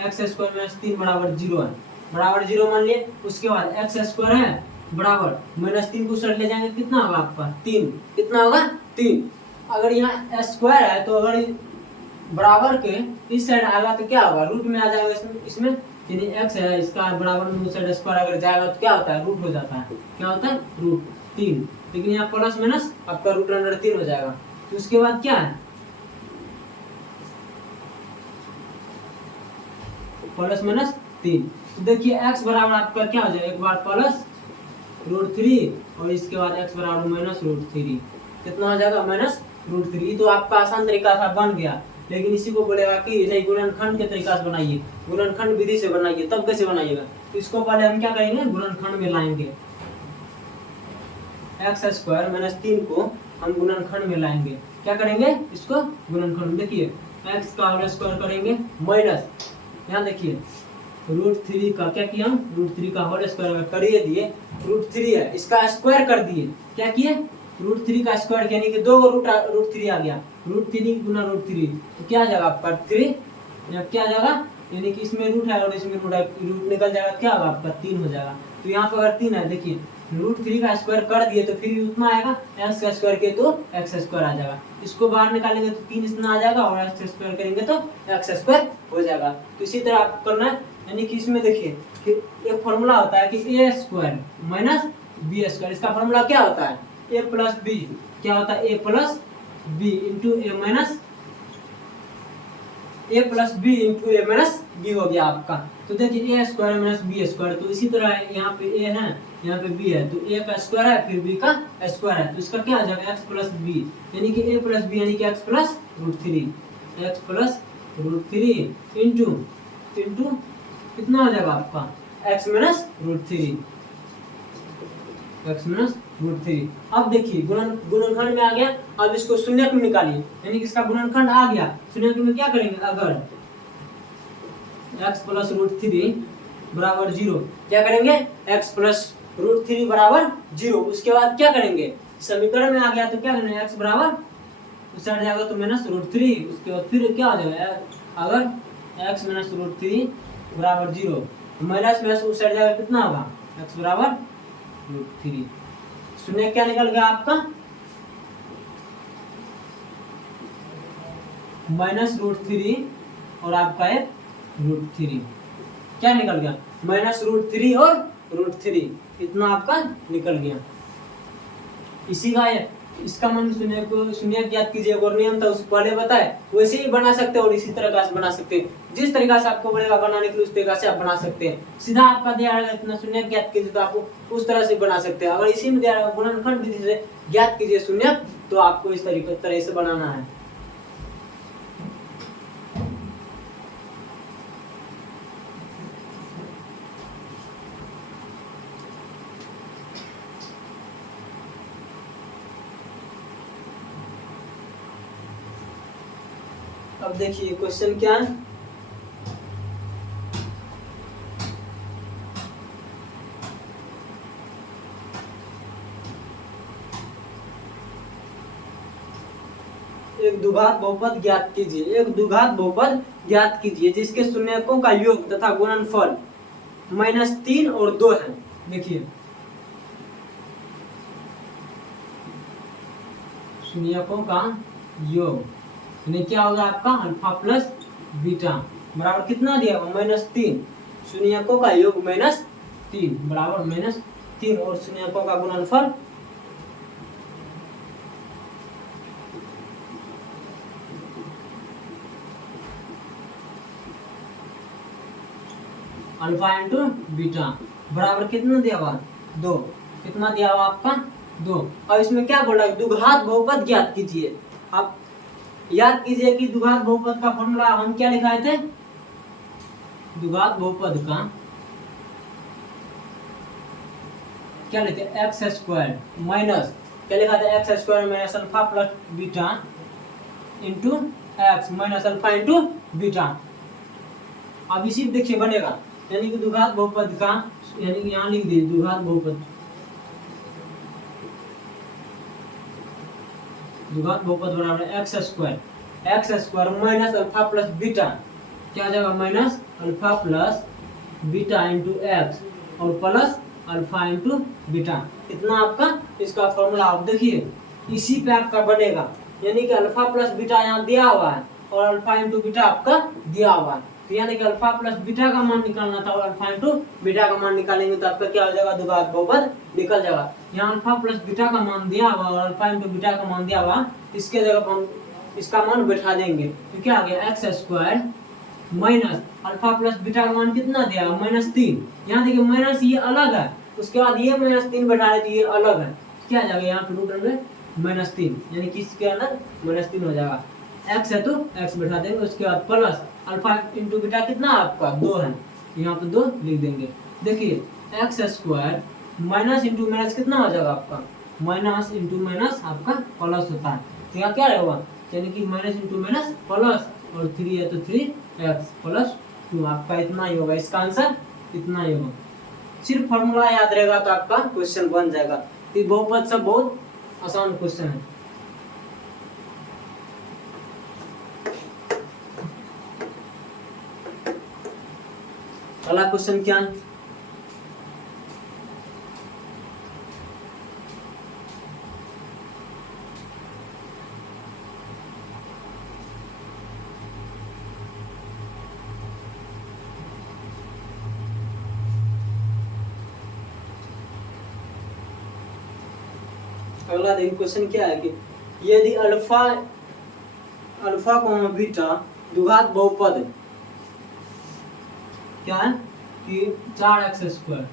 एक्स स्क्वायर माइनस 3 बराबर 0 है, बराबर 0 मान लिए। उसके बाद एक्स स्क्वायर है बराबर -3 को साइड ले जाएंगे, कितना होगा आपका 3, कितना होगा 3। अगर यहाँ स्क्वायर है तो अगर बराबर के इस साइड आएगा तो क्या होगा रूट में आ जाएगा इसमें, यानी x है इसका बराबर में उस साइड स्क्वायर अगर जाएगा तो क्या होता है रूट हो जाता है, क्या होता है √3। लेकिन यहाँ प्लस माइनस आपका √3 हो जाएगा। तो उसके बाद क्या है प्लस माइनस 3। तो देखिए x बराबर आपका क्या हो जाएगा, एक बार प्लस √3 और इसके बाद x बराबर -√3, कितना हो जाएगा -√3। तो आपका आसान तरीका था बन गया। लेकिन इसी को बोलेगा कि नहीं गुणनखंड के तरीका से बनाइए, गुणनखंड विधि से बनाइए। तब कैसे बनाइएगा, तो इसको पहले हम क्या करेंगे, गुणनखंड में लाएंगे। एक्स स्क्वायर माइनस 3 को हम गुणनखंड में लाएंगे। क्या करेंगे, इसको गुणनखंड। देखिए एक्स का होल स्क्वायर करेंगे माइनस, यहाँ देखिए √3 का क्या किया, √3 का होल स्क्वायर करिए दिए, √3 है इसका स्क्वायर कर दिए। क्या किए, √3 का स्क्वायर यानी कि 2 √3 आ गया, √3 गुना √3 तो क्या आ जाएगा आपका 3, क्या आ जाएगा, यानी कि इसमें रूट है और इसमें रूट है, रूट निकल जाएगा, क्या होगा आपका 3 हो जाएगा। तो यहाँ पर अगर 3 है, देखिए √3 का स्क्वायर कर दिए तो फिर उतना आएगा, एक्स का स्क्वायर किए तो एक्स स्क्वायर आ जाएगा। इसको बाहर निकालेंगे तो 3 इतना आ जाएगा और एक्स स्क्वायर करेंगे तो एक्स स्क्वायर हो जाएगा। तो इसी तरह आपको करना है, यानी कि इसमें देखिए कि एक फॉर्मूला होता है कि ए स्क्वायर माइनस बी स्क्वायर, इसका फॉर्मूला क्या होता है, ए प्लस बी, क्या होता है ए प्लस बी इंटू ए माइनस ए प्लस बी इंटू ए माइनस बी हो गया आपका। तो देखिए ए स्क्वायर माइनस बी स्क्वायर, तो इसी तरह यहाँ पे ए है यहाँ पे बी है, तो ए का स्क्वायर है फिर बी का स्क्वायर है, तो इसका क्या आ जाएगा एक्स प्लस बी, यानी कि ए प्लस बी यानी कि x plus √3, x plus √3 into into कितना हो जाएगा आपका एक्स माइनस √3, एक्स माइनस √3। अब देखिए गुणनखंड में आ गया, अब इसको शून्यक में निकालिए, यानी कि इसका गुणनखंड आ गया, शून्यक में क्या करेंगे, अगर x प्लस √3 बराबर 0, क्या करेंगे x प्लस √3 बराबर 0, उसके बाद क्या करेंगे, समीकरण में आ गया तो क्या करेंगे x बराबर उस हट जाएगा तो माइनस √3, उसके बाद फिर क्या हो जाएगा, अगर x माइनस √3 बराबर 0, माइनस में उस हट जाएगा कितना होगा x बराबर √3, शून्य क्या निकल गया आपका माइनस √3 और आपका एक √3, क्या निकल गया माइनस √3 और √3, इतना आपका निकल गया। इसी का इसका मान शून्य ज्ञात कीजिए, और नियम था उसको पहले बताए, वैसे ही बना सकते हैं और इसी तरह का बना सकते हैं, जिस तरीका से आपको बोलेगा बनाने के लिए उस तरीका से आप बना सकते हैं। सीधा आपका दिया है इतना शून्य ज्ञात कीजिए तो आप उस तरह से बना सकते हैं, अगर इसी में दिया गुणनखंड विधि से ज्ञात कीजिए शून्य, तो आपको इस तरह से बनाना है। अब देखिए क्वेश्चन क्या है, एक द्विघात बहुपद ज्ञात कीजिए, एक द्विघात बहुपद ज्ञात कीजिए जिसके शून्यकों का योग तथा गुणनफल -3 और 2 है। देखिए शून्यकों का योग यानी क्या होगा आपका अल्फा प्लस बीटा बराबर कितना दिया हुआ -3, शून्यकों का योग -3 बराबर -3 और शून्यकों का गुणनफल अल्फा इंटू बीटा बराबर कितना दिया हुआ 2, कितना दिया हुआ आपका 2। और इसमें क्या बोला द्विघात बहुपद ज्ञात कीजिए। आप याद कीजिए कि द्विघात बहुपद का फॉर्मूला हम क्या लिखाए थे, द्विघात बहुपद का क्या लिखे एक्स स्क्वायर माइनस क्या लिखा था x square minus alpha plus beta into x minus alpha into beta. अब इसी देखिए बनेगा, यानी कि द्विघात बहुपद का, यानी कि यहाँ लिख दीजिए द्विघात बहुपद, द्विघात बहुपद बराबर x square minus alpha plus beta, क्या आ जाएगा minus alpha plus beta into x और प्लस अल्फा इंटू बीटा, इतना आपका इसका फॉर्मूला। आप देखिए इसी पे आपका बनेगा, यानी कि अल्फा प्लस बीटा यहाँ दिया हुआ है और अल्फा इंटू बीटा आपका दिया हुआ है, तो यानी कि अल्फा प्लस बीटा का मान निकालना था और अल्फा इंटू बीटा का मान निकालेंगे तो आपका क्या हो जाएगा द्विघात बहुपद निकल जाएगा। यहाँ अल्फा प्लस बीटा का मान दिया हुआ और अल्फा इंटू बीटा का मान दिया हुआ, इसके जगह हम इसका मान बैठा देंगे तो क्या आ गया x square minus alpha plus beta का मान कितना दिया -3, यहाँ देखिए माइनस ये अलग है, उसके बाद ये -3 बैठा रहे तो ये अलग है, क्या आ जाएगा यहाँ पे रूट में -3, यानी कि इसके अंदर -3 हो जाएगा। एक्स है तो एक्स बैठा देंगे, उसके बाद प्लस अल्फा इंटू बीटा कितना आपका 2 है, यहाँ पे 2 लिख देंगे। देखिए x square minus into minus कितना हो जाएगा आपका, माइनस इंटू माइनस आपका प्लस होता है, तो यहाँ क्या रहेगा, यानी कि माइनस इंटू माइनस प्लस, और 3 है तो 3x प्लस 2, आपका इतना ही होगा, इसका आंसर इतना ही होगा। सिर्फ फॉर्मूला याद रहेगा तो आपका क्वेश्चन बन जाएगा। ये बहुपद सब बहुत आसान क्वेश्चन है। अगला क्वेश्चन क्या है, अगला देखिए क्वेश्चन क्या है कि यदि अल्फा अल्फा को बीटा द्विघात बहुपद क्या है कि 4x²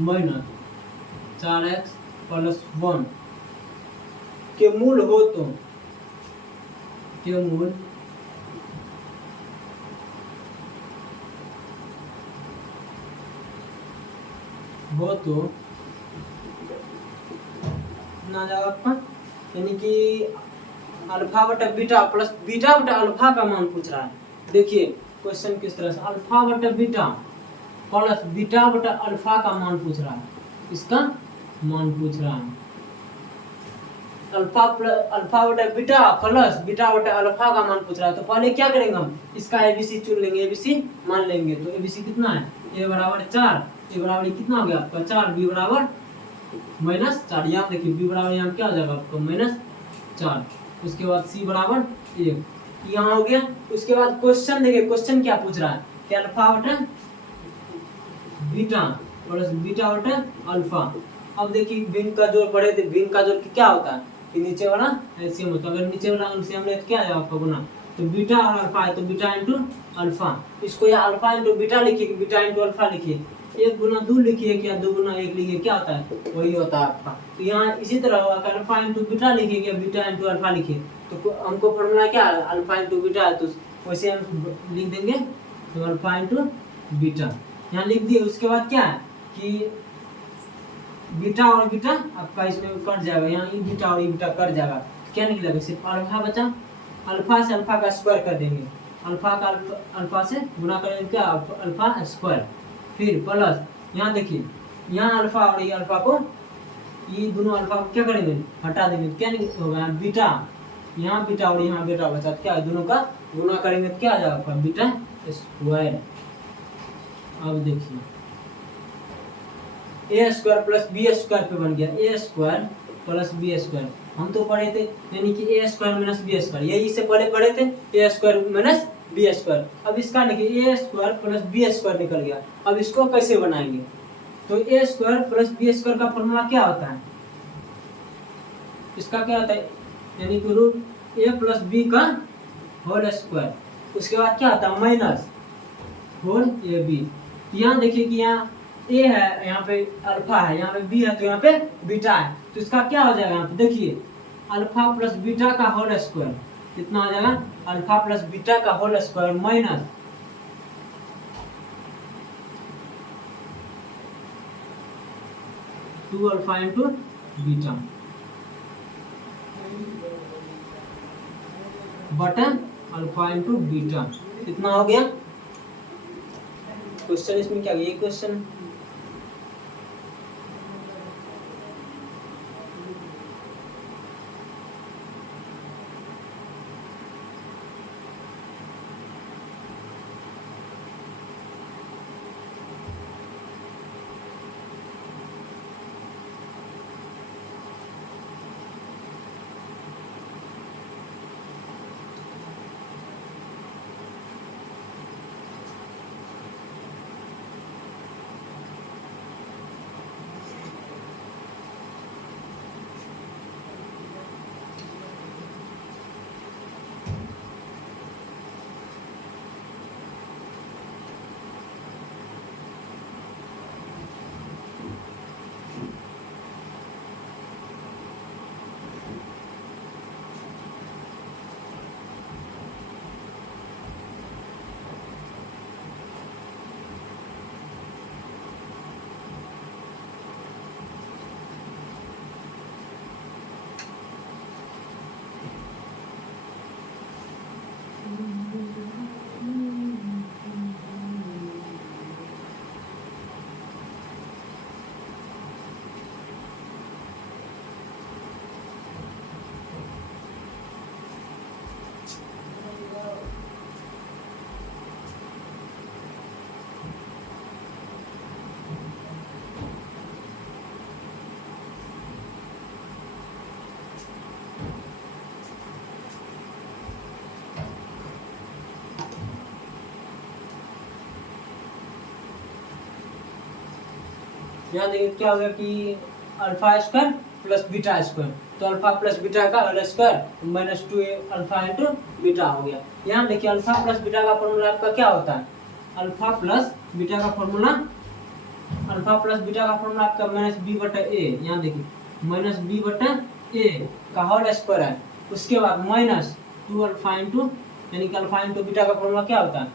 माइनस 4x प्लस 1 के मूल हो तो के मूल हो तो ना जाएगा आपका, यानी कि अल्फा बटा बीटा प्लस बीटा बटा अल्फा का मान पूछ रहा है। देखिए क्वेश्चन किस तरह से, अल्फा बटा बीटा प्लस बीटा बटा अल्फा का मान पूछ रहा है, इसका मान पूछ रहा है। अल्फा बटा बीटा प्लस बीटा बटा अल्फा का मान पूछ रहा है, तो पहले क्या करेंगे हम, इसका एबीसी चुन लेंगे, एबीसी मान लेंगे। तो एबीसी कितना है, ए बराबर 4, ए बराबर कितना हो गया आपका 4, बी बराबर -4, यहाँ देखिए बी बराबर यहाँ क्या हो जाएगा आपका -4, उसके बाद सी बराबर 1, यहाँ हो गया। उसके बाद क्वेश्चन देखिए, क्वेश्चन क्या पूछ रहा है कि अल्फा बटा बीटा प्लस बीटा बटा अल्फा। अब देखिए भिन्न का जोड़ पढ़े थे, भिन्न का जोड़ क्या होता है कि नीचे वाला एलसीएम होता है, अगर नीचे वाला एलसीएम ले तो क्या आएगा आपका गुना, तो बीटा और अल्फा है तो बीटा इंटू अल्फा, इसको या अल्फा इंटू बीटा लिखिए कि बीटा इंटू अल्फा लिखिए, 1 गुना 2 लिखिए क्या 2 गुना 1 लिखिए, क्या होता है वही होता है आपका। तो यहाँ इसी तरह होगा कि अल्फा इंटू बीटा लिखिए क्या बीटा इंटू अल्फा लिखिए, तो हमको फॉर्मूला क्या है अल्फा इंटू बीटा है, तो वैसे हम लिख देंगे तो अल्फा इंटू बीटा यहाँ लिख दिए। उसके बाद क्या है कि बीटा और बीटा आपका इसमें कट जाएगा, यहाँ ये बीटा और ये बीटा कट जाएगा, तो क्या निकलेगा सिर्फ अल्फा बचा, अल्फा से अल्फा का स्क्वायर कर देंगे, अल्फा का अल्फा से गुना करेंगे क्या अल्फा स्क्वायर, फिर प्लस यहाँ देखिए यहाँ अल्फा और ये अल्फा को, ये दोनों अल्फा को क्या करेंगे हटा देंगे, तो क्या होगा बीटा, यहाँ बीटा और यहाँ बीटा बचा, तो क्या दोनों का गुना करेंगे तो क्या आ जाएगा आपका बीटा स्क्वायर। अब देखिए ए स्क्वायर प्लस बी स्क्वायर पे बन गया, ए स्क्वायर प्लस बी स्क्वायर, हम तो पढ़े थे यानी कि ए स्क्वायर माइनस बी स्क्वायर, यही से पहले पढ़े थे ए स्क्वायर माइनस बी स्क्वायर। अब इसका देखिए ए स्क्वायर प्लस बी स्क्वायर निकल गया, अब इसको कैसे बनाएंगे, तो ए स्क्वायर प्लस बी स्क्वायर का फॉर्मूला क्या होता है, इसका क्या होता है यानी कि रूट ए प्लस बी का होल स्क्वायर, उसके बाद क्या होता है माइनस होल ए बी। यहाँ देखिए कि यहाँ ए है, यहाँ पे अल्फा है, यहाँ पे बी है, तो यहाँ पे बीटा है, तो इसका क्या हो जाएगा यहाँ पे देखिए अल्फा प्लस बीटा का होल स्क्वायर कितना हो जाएगा, अल्फा प्लस बीटा का whole square minus 2 alpha into beta बटन अल्फा इंटू बीटा, कितना हो गया। क्वेश्चन इसमें क्या, ये क्वेश्चन यहाँ देखिए क्या हो गया कि alpha square plus beta square, तो अल्फा प्लस बीटा का whole square minus 2 alpha into beta हो गया। यहाँ देखिए अल्फा प्लस बीटा का फॉर्मूला आपका क्या होता है, अल्फा प्लस बीटा का फॉर्मूला आपका माइनस बी बटा ए। यहाँ देखिए माइनस बी बटा ए का होल स्क्वायर है, उसके बाद माइनस 2 अल्फा इंटू, यानी कि अल्फा इंटू बीटा का फॉर्मूला क्या होता है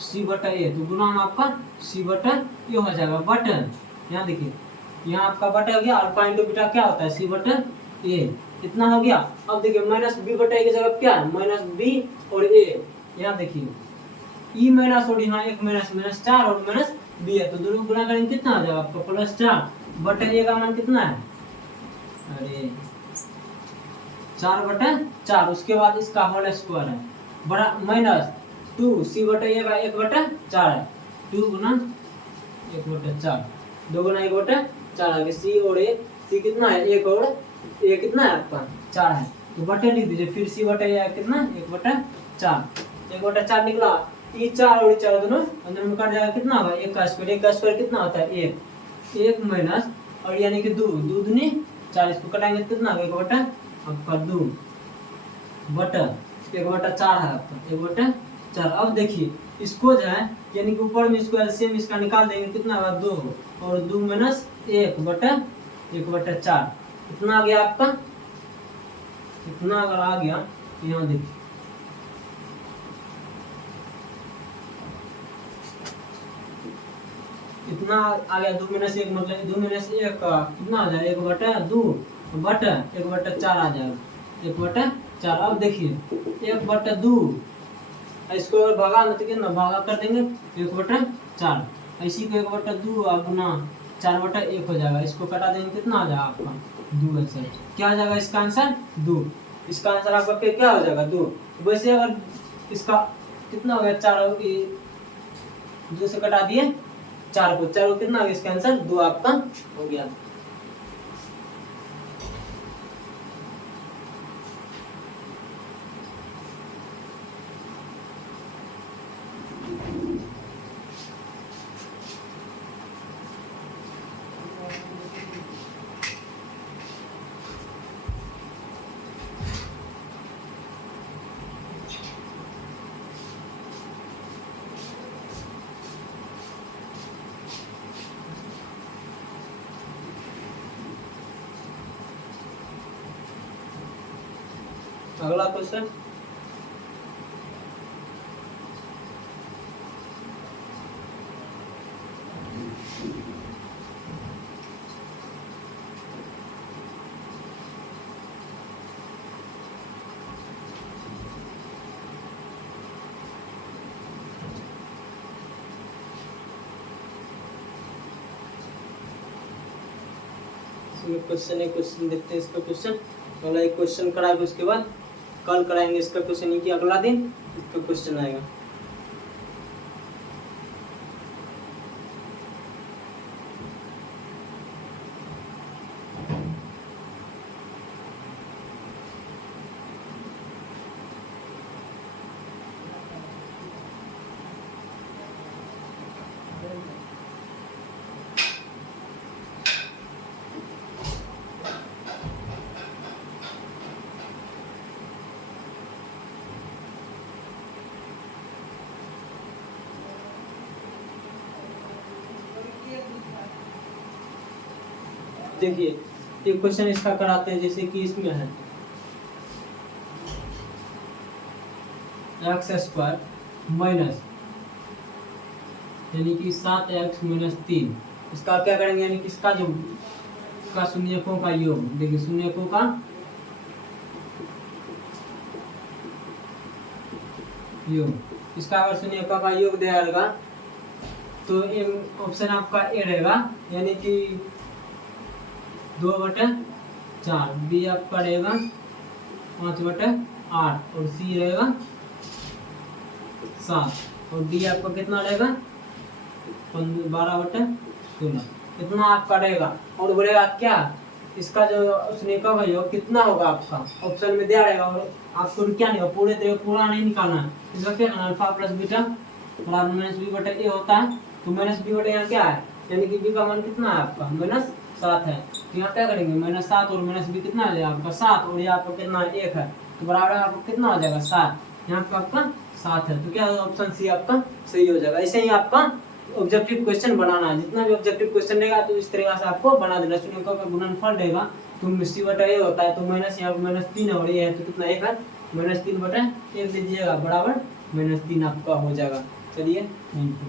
सी बटा ए, तो गुना में आपका सी बटा ए हो जाएगा बटन। यहाँ देखिए यहाँ आपका बटा हो गया, अल्फा इंटू बीटा क्या होता है सी बटा ए, इतना हो गया। अब देखिए माइनस बी बटा ए की जगह क्या है माइनस बी और ए, यहाँ देखिए ई माइनस और यहाँ एक माइनस माइनस 4 और माइनस बी है, तो दोनों गुना करेंगे कितना हो जाएगा आपका प्लस 4 बटा ए का मान कितना है, अरे 4 बटा 4, उसके बाद इसका होल स्क्वायर है बड़ा माइनस 2 सी बटा ए का 1 बटा 4 है, 2 गुना 1 बटा 4, 2 गुना 1 बटा 4 आगे सी और ए, सी कितना है 1 और ए कितना है आपका 4 है, तो बटे लिख दीजिए फिर सी बटा ए कितना 1 बटा 4, 1 बटा 4 निकला, ये 4 और 4 दोनों अंदर में कट जाएगा, कितना होगा 1 का स्क्वायर कितना होता है 1 माइनस और यानी कि 2 दूनी 4, इसको कटाएंगे कितना होगा 1 बटा आपका 2 बटा 1 बटा 4 है आपका 1 बटा 4। अब देखिए इसको जो है यानी कि ऊपर में इसको एलसीएम इसका निकाल देंगे, कितना होगा 2 और 2 माइनस 1 बटा 4, इतना आ गया आपका, इतना अगर आ गया यहाँ देखिए इतना आ गया 2 माइनस 1 मतलब 2 माइनस 1 का कितना आ जाएगा 1 बटा 2 बटा 1 बटा 4 आ जाएगा 1 बटा 4। अब देखिए 1 बटा 2 इसको अगर भागा तो कितना भागा कर देंगे 1 बटा 4, इसी को 1 बटा 2 और गुना 4 बटा 1 हो जाएगा, इसको कटा देंगे कितना आ जाएगा आपका 2 आंसर, क्या हो जाएगा इसका आंसर 2, इसका आंसर आपका क्या हो जाएगा 2। वैसे अगर इसका कितना हो गया 4 2 से कटा दिए 4 को कितना आ गया इसका आंसर 2 आपका हो गया। अगला क्वेश्चन क्वेश्चन देखते हैं इसका क्वेश्चन, पहले एक क्वेश्चन कराएंगे उसके बाद कल कराएंगे इसका क्वेश्चन, ये कि अगला दिन इसका क्वेश्चन आएगा। देखिए एक क्वेश्चन इसका कराते हैं, जैसे कि इसमें है एक्स स्क्वायर माइनस यानी कि 7x माइनस 3, इसका क्या करेंगे यानी कि इसका जो का शून्यकों का योग, देखिए शून्यकों का योग, इसका अगर शून्यकों का योग दिया रहेगा तो ऑप्शन आपका ए रहेगा, यानी कि 2/4, बी आपका रहेगा 5/8 और सी रहेगा 7 और डी आपका कितना रहेगा 12/16, इतना आपका रहेगा। और बोलेगा क्या इसका जो शून्यकों का योग कितना होगा आपका ऑप्शन में दिया रहेगा, और आपको क्या नहीं पूरे तरह पूरा नहीं निकालना है, इसका क्या अल्फा प्लस बीटा बराबर माइनस बी बटा ए होता है, तो माइनस बी बटा यहाँ क्या है यानी कि बी का मान कितना है आपका -7 है। तो यहाँ क्या करेंगे -7 और -b कितना आ जाएगा आपका 7 और यहाँ आपका कितना 1 है तो बराबर आपको कितना हो जाएगा 7। यहाँ पे आपका 7 है तो क्या ऑप्शन सी आपका सही हो जाएगा। ऐसे ही आपका ऑब्जेक्टिव क्वेश्चन बनाना है। जितना भी ऑब्जेक्टिव क्वेश्चन रहेगा तो इस तरीके से आपको बना देना। शून्य का गुणनफल रहेगा तो c/a होता है तो माइनस यहाँ -3 और ये है तो कितना 1 है -3/1 दीजिएगा बराबर -3 आपका हो जाएगा। चलिए थैंक यू।